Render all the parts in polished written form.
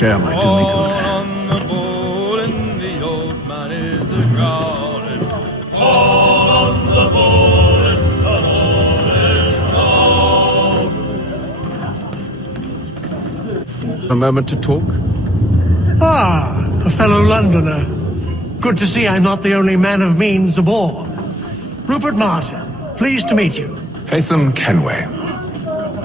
fresh air might do me good. On the board and the old man is a growling. On the board and the board is A moment to talk? Ah, a fellow Londoner. Good to see I'm not the only man of means aboard. Rupert Martin, pleased to meet you. Haytham Kenway.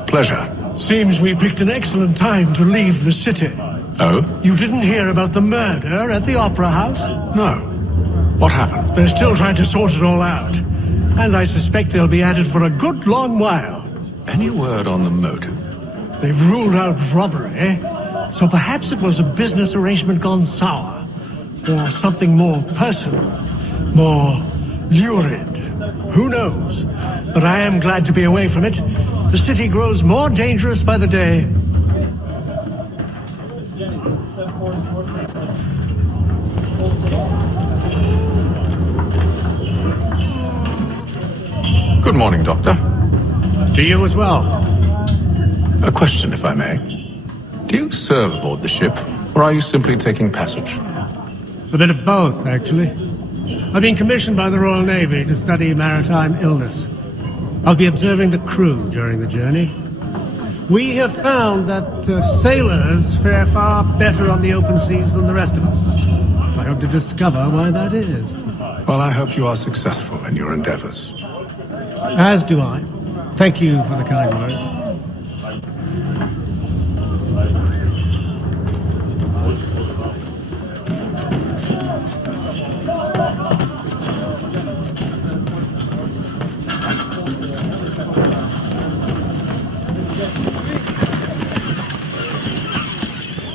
Pleasure. Seems we picked an excellent time to leave the city. Oh? You didn't hear about the murder at the Opera House? No. What happened? They're still trying to sort it all out. And I suspect they'll be at it for a good long while. Any word on the motive? They've ruled out robbery, so perhaps it was a business arrangement gone sour. Or something more personal, more lurid. Who knows? But I am glad to be away from it. The city grows more dangerous by the day. Good morning, Doctor. To you as well. A question, if I may. Do you serve aboard the ship, or are you simply taking passage? A bit of both, actually. I've been commissioned by the Royal Navy to study maritime illness. I'll be observing the crew during the journey. We have found that sailors fare far better on the open seas than the rest of us. I hope to discover why that is. Well, I hope you are successful in your endeavors. As do I. Thank you for the kind words.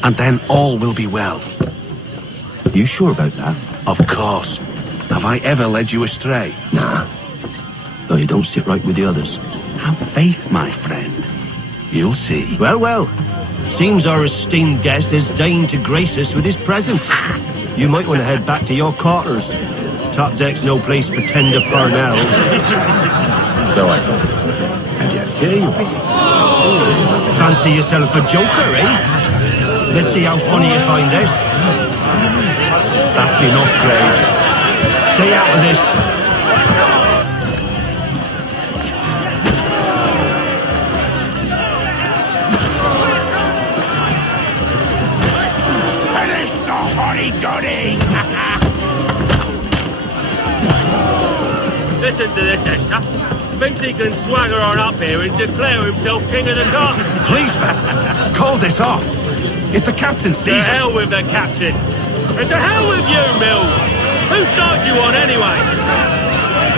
And then all will be well. You sure about that? Of course. Have I ever led you astray? Nah. Though you don't sit right with the others. Have faith, my friend. You'll see. Well, well. Seems our esteemed guest has deigned to grace us with his presence. You might want to head back to your quarters. Top deck's no place for tender parnels. So I thought. And yet here you be. Fancy yourself a joker, eh? Let's see how funny you find this. That's enough, Graves. Stay out of this. Finish the hotty-toddy! Listen to this, Hector. Thinks he can swagger on up here and declare himself king of the castle. Please, man. Call this off. If the captain To sees us... hell with the captain. And to hell with you, Mills. Whose side you on, anyway?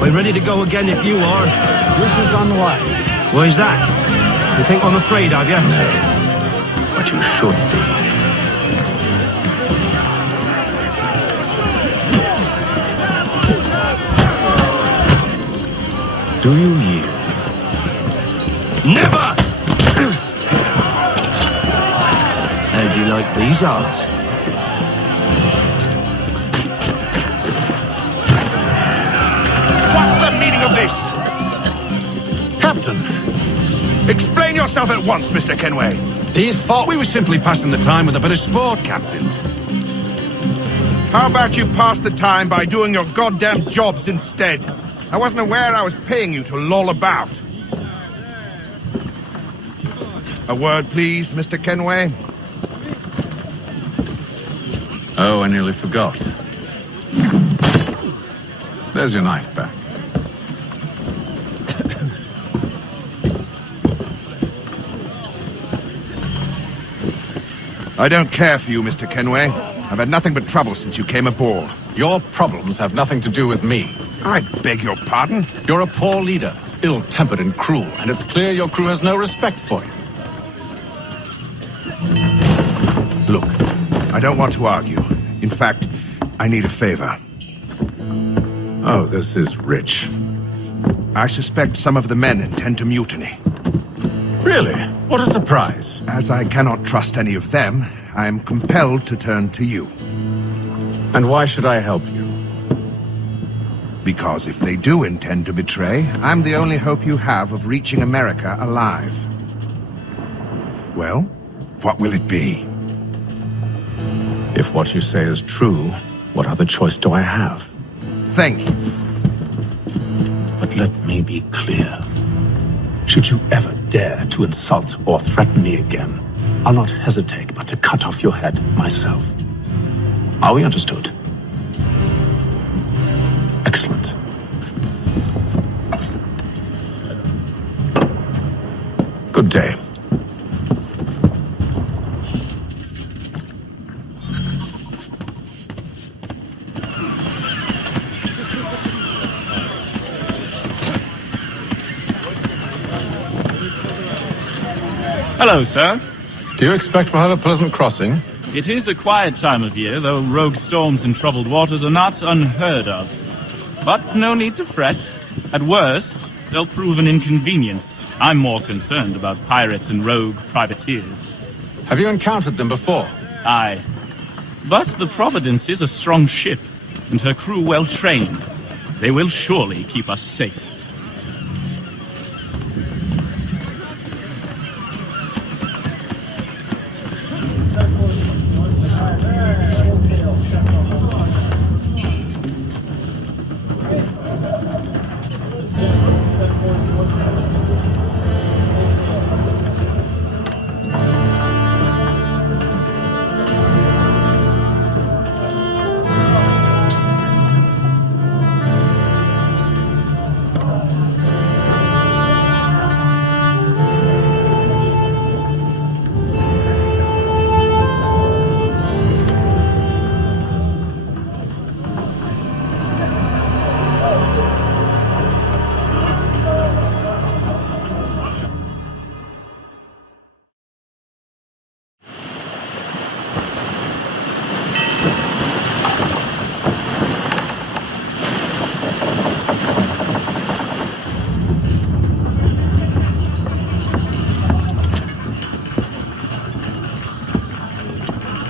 I'm ready to go again if you are. This is unwise. Why is that? You think I'm afraid of you? No. But you should be. Do you yield? Never! How do you like these odds? What's the meaning of this? Captain, Explain yourself at once, Mr. Kenway. these thought we were simply passing the time with a bit of sport, Captain. How about you pass the time by doing your goddamn jobs instead? I wasn't aware I was paying you to loll about. A word, please, Mr. Kenway. Oh, I nearly forgot. There's your knife back. I don't care for you, Mr. Kenway. I've had nothing but trouble since you came aboard. Your problems have nothing to do with me. I beg your pardon? You're a poor leader, ill-tempered and cruel, and it's clear your crew has no respect for you. Look, I don't want to argue. In fact, I need a favor. Oh, this is rich. I suspect some of the men intend to mutiny. Really? What a surprise. As I cannot trust any of them, I am compelled to turn to you. And why should I help you? Because if they do intend to betray, I'm the only hope you have of reaching America alive. Well, what will it be? If what you say is true, what other choice do I have? Think. But let me be clear. Should you ever dare to insult or threaten me again, I'll not hesitate but to cut off your head myself. Are we understood? Excellent. Good day. Hello, sir. Do you expect we'll have a pleasant crossing? It is a quiet time of year, though rogue storms in troubled waters are not unheard of. But no need to fret. At worst, they'll prove an inconvenience. I'm more concerned about pirates and rogue privateers. Have you encountered them before? Aye. But the Providence is a strong ship, and her crew well trained. They will surely keep us safe.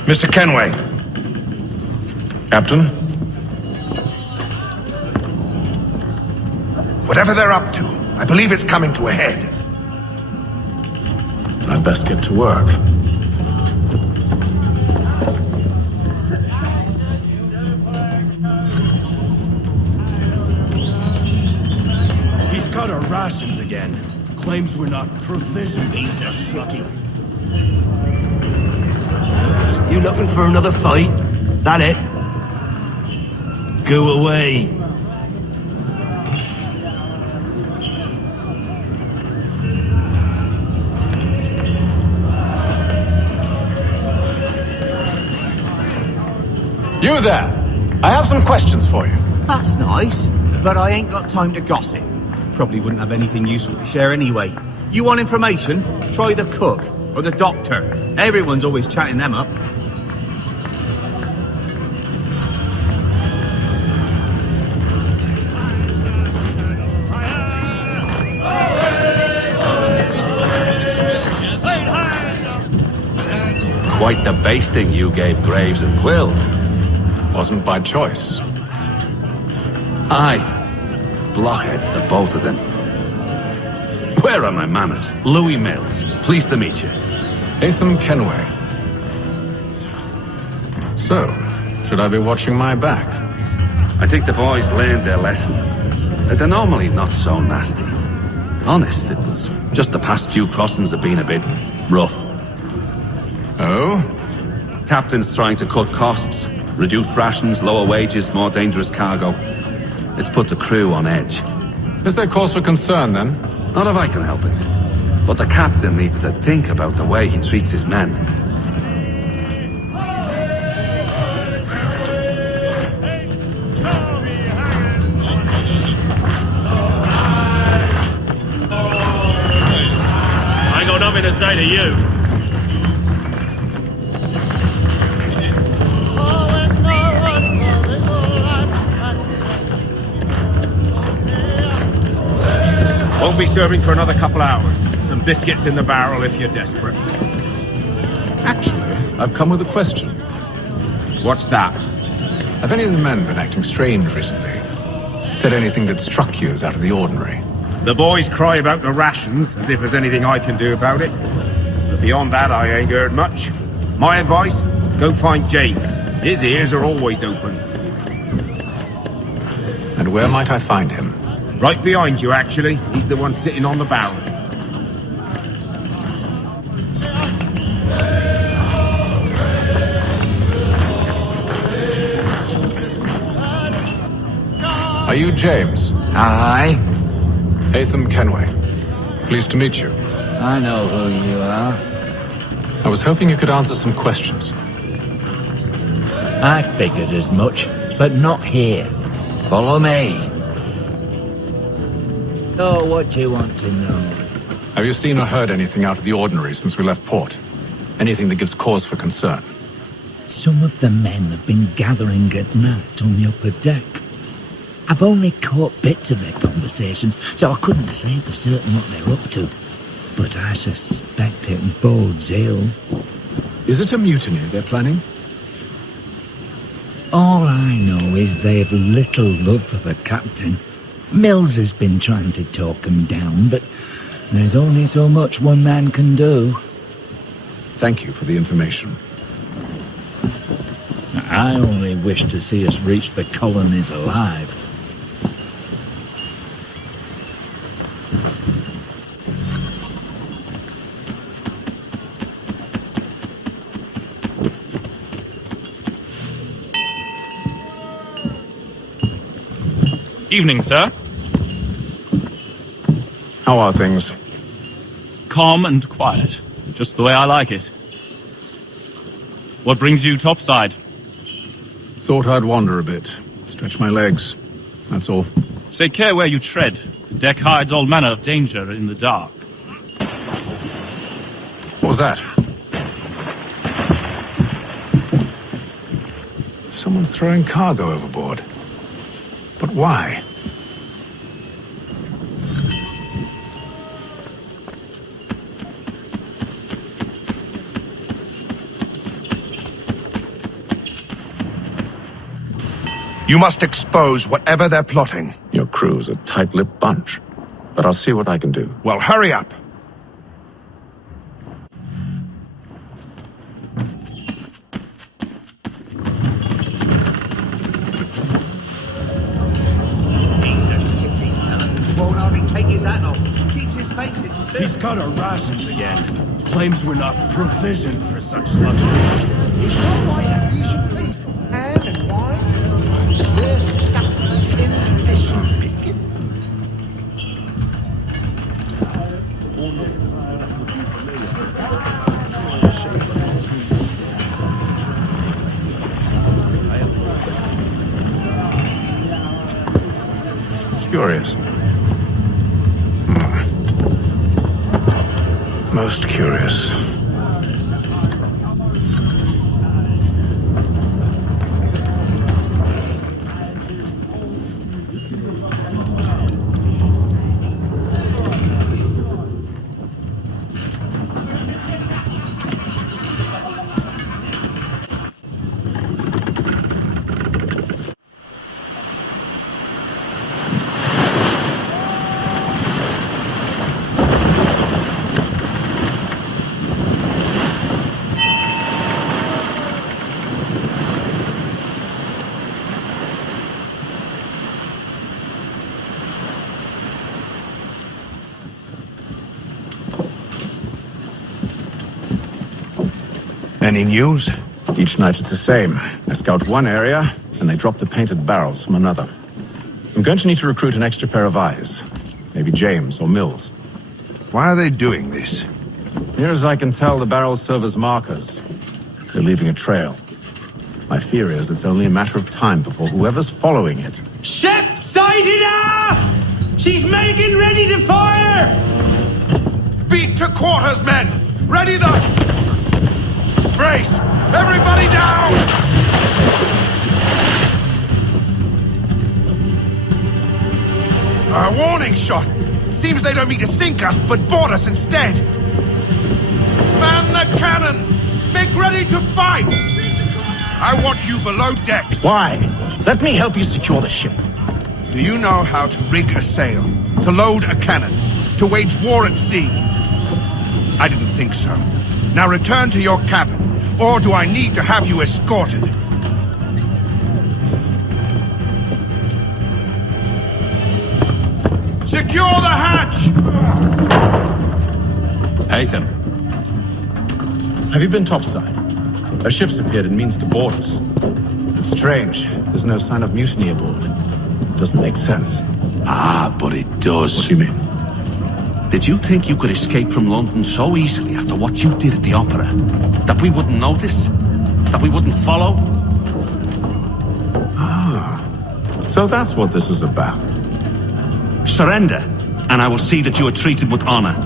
Mr. Kenway. Captain? Whatever they're up to, I believe it's coming to a head. I'd best get to work. He's got our rations again. Claims we're not provisioned. He's lucky. You looking for another fight? That it? Go away. You there! I have some questions for you. That's nice, but I ain't got time to gossip. Probably wouldn't have anything useful to share anyway. You want information? Try the cook or the doctor. Everyone's always chatting them up. Quite the basting you gave Graves and Quill. Wasn't by choice. Aye. Blockheads, the both of them. Where are my manners? Louis Mills. Pleased to meet you. Ethan Kenway. So, should I be watching my back? I think the boys learned their lesson. They're normally not so nasty. Honest, it's just the past few crossings have been a bit rough. Oh? Captain's trying to cut costs. Reduce rations, lower wages, more dangerous cargo. It's put the crew on edge. Is there cause for concern, then? Not if I can help it. But the captain needs to think about the way he treats his men. I got nothing to say to you. Won't be serving for another couple hours. Some biscuits in the barrel if you're desperate. Actually, I've come with a question. What's that? Have any of the men been acting strange recently? Said anything that struck you as out of the ordinary? The boys cry about the rations, as if there's anything I can do about it. But beyond that, I ain't heard much. My advice, go find James. His ears are always open. And where might I find him? Right behind you, actually. He's the one sitting on the barrel. Are you James? Aye, Hatham Kenway. Pleased to meet you. I know who you are. I was hoping you could answer some questions. I figured as much, but not here. Follow me. So what do you want to know? Have you seen or heard anything out of the ordinary since we left port? Anything that gives cause for concern? Some of the men have been gathering at night on the upper deck. I've only caught bits of their conversations, so I couldn't say for certain what they're up to. But I suspect it bodes ill. Is it a mutiny they're planning? All I know is they've little love for the captain. Mills has been trying to talk him down, but there's only so much one man can do. Thank you for the information. I only wish to see us reach the colonies alive. Evening, sir. How are things? Calm and quiet. Just the way I like it. What brings you topside? Thought I'd wander a bit. Stretch my legs. That's all. Take care where you tread. The deck hides all manner of danger in the dark. What was that? Someone's throwing cargo overboard. But why? You must expose whatever they're plotting. Your crew's a tight-lipped bunch. But I'll see what I can do. Well, hurry up. Won't hardly take his hat off. Keeps his face in. He's cut our rations again. Claims we're not provisioned for such luxury. It's not like a decent feast. Ham and wine, rare stuff, insufficient biscuits. Curious. Most curious. Any news? Each night it's the same. I scout one area, and they drop the painted barrels from another. I'm going to need to recruit an extra pair of eyes. Maybe James or Mills. Why are they doing this? Near as I can tell, the barrels serve as markers. They're leaving a trail. My fear is it's only a matter of time before whoever's following it... Ship sighted aft! She's making ready to fire! Beat to quarters, men! Ready the... Brace! Everybody down! A warning shot! Seems they don't mean to sink us, but board us instead! Man the cannons! Make ready to fight! I want you below decks! Why? Let me help you secure the ship. Do you know how to rig a sail, to load a cannon, to wage war at sea? I didn't think so. Now return to your cabin, or do I need to have you escorted? Secure the hatch! Haytham, Have you been topside? A ship's appeared and means to board us. It's strange. There's no sign of mutiny aboard. Doesn't make sense. but it does. What do you mean? Did you think you could escape from London so easily after what you did at the opera? That we wouldn't notice? That we wouldn't follow? So that's what this is about. Surrender, and I will see that you are treated with honor.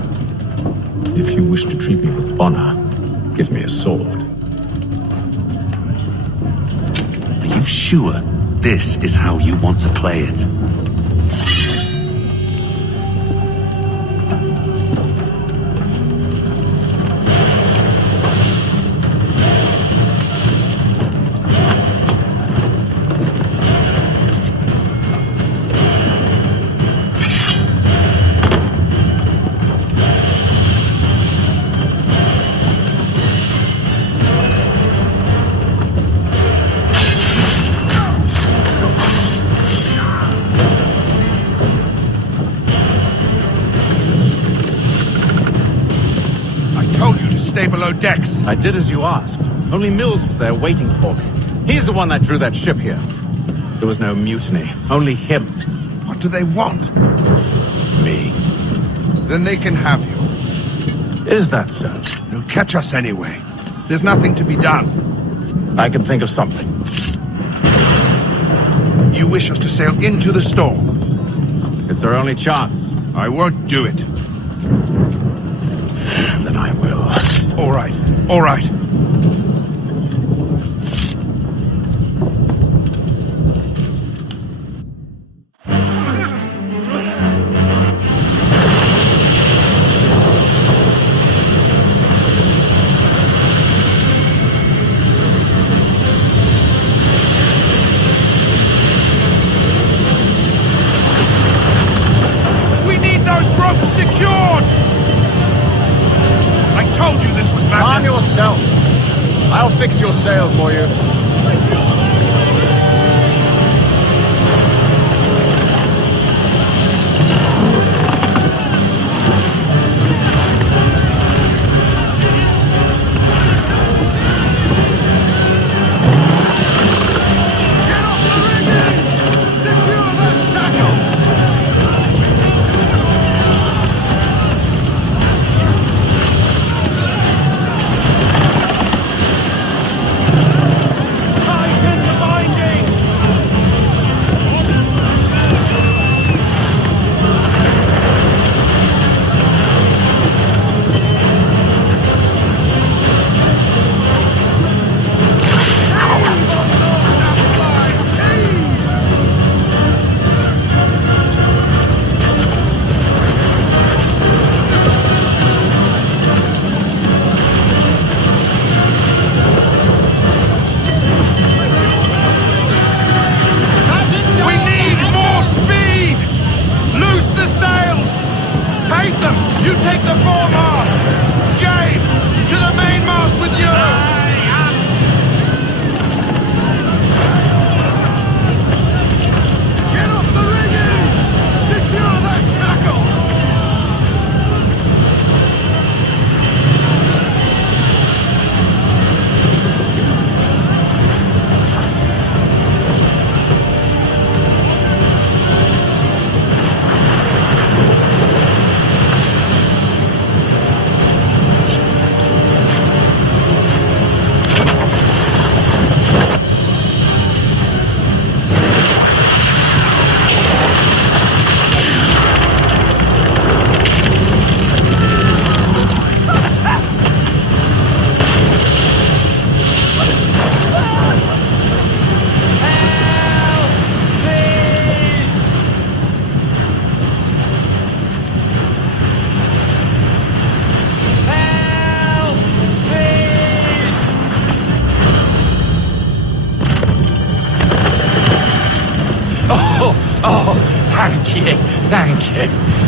If you wish to treat me with honor, give me a sword. Are you sure this is how you want to play it? Stay below decks. I did as you asked. Only Mills was there waiting for me. He's the one that drew that ship here. There was no mutiny. Only him. What do they want? Me. Then they can have you. Is that so? They'll catch us anyway. There's nothing to be done. I can think of something. You wish us to sail into the storm. It's our only chance. I won't do it. Then I will. All right. All right. We need those ropes secured! I told you this was madness. Calm yourself. I'll fix your sail for you. Oh, thank you, thank you.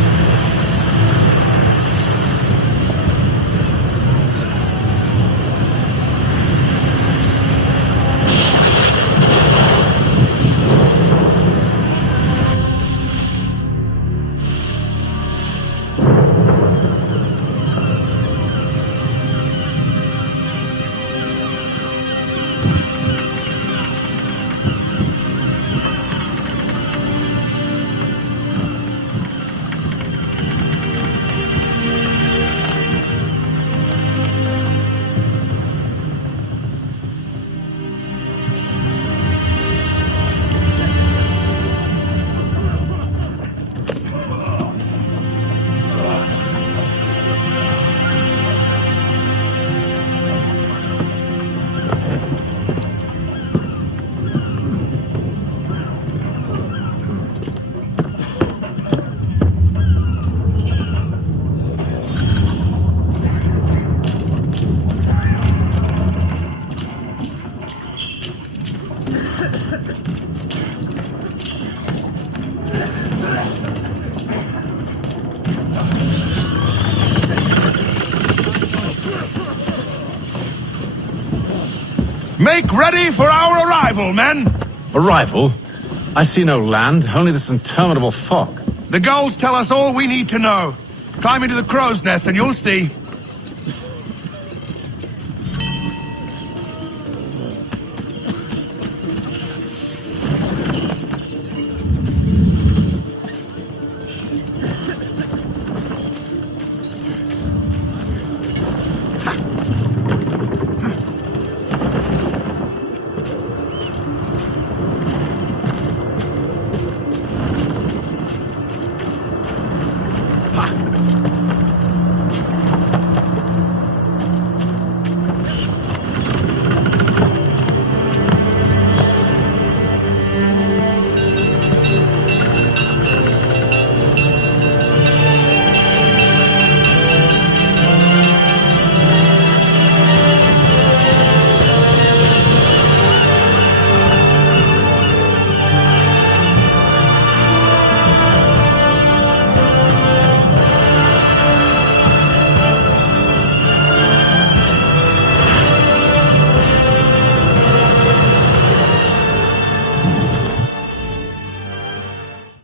Make ready for our arrival, men! Arrival? I see no land, only this interminable fog. The gulls tell us all we need to know. Climb into the crow's nest and you'll see.